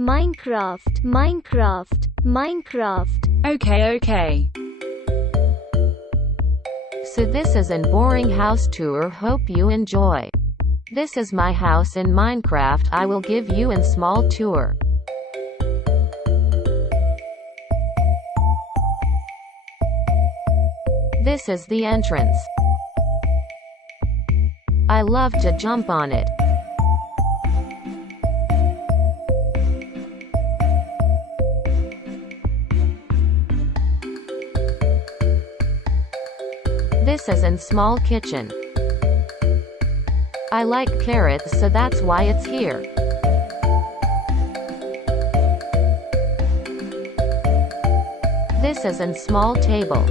Minecraft, Minecraft, Minecraft. Okay. So this is an boring house tour, hope you enjoy. This is my house in Minecraft, I will give you a small tour. This is the entrance. I love to jump on it. This is a small kitchen. I like carrots, so that's why it's here. This is a small table.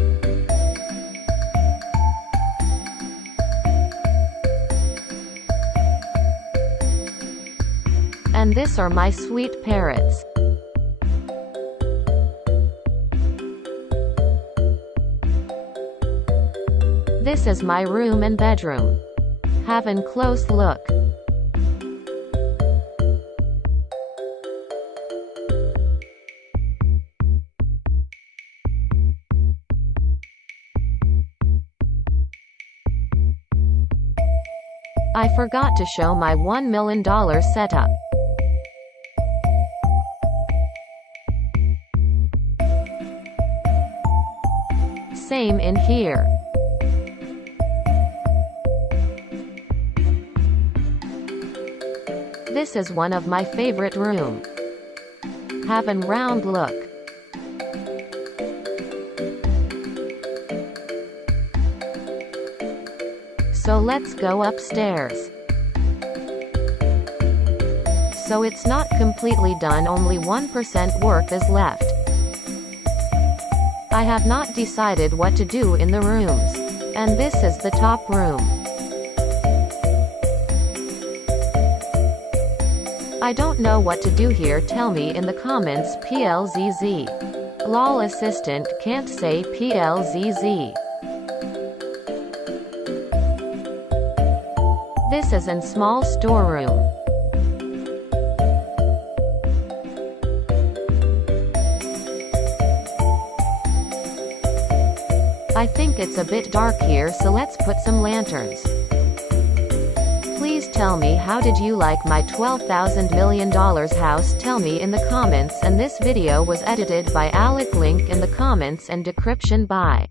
And this are my sweet parrots. This is my room and bedroom. Have a close look. I forgot to show my $1 million setup. Same in here. This is one of my favorite room. Have a round look. So let's go upstairs. So it's not completely done, only 1% work is left. I have not decided what to do in the rooms. And this is the top room. I don't know what to do here, tell me in the comments PLZZ. LOL assistant can't say PLZZ. This is a small storeroom. I think it's a bit dark here, so let's put some lanterns. Please tell me, how did you like my $12,000 million house? Tell me in the comments, and this video was edited by Alec, link in the comments and description. Bye.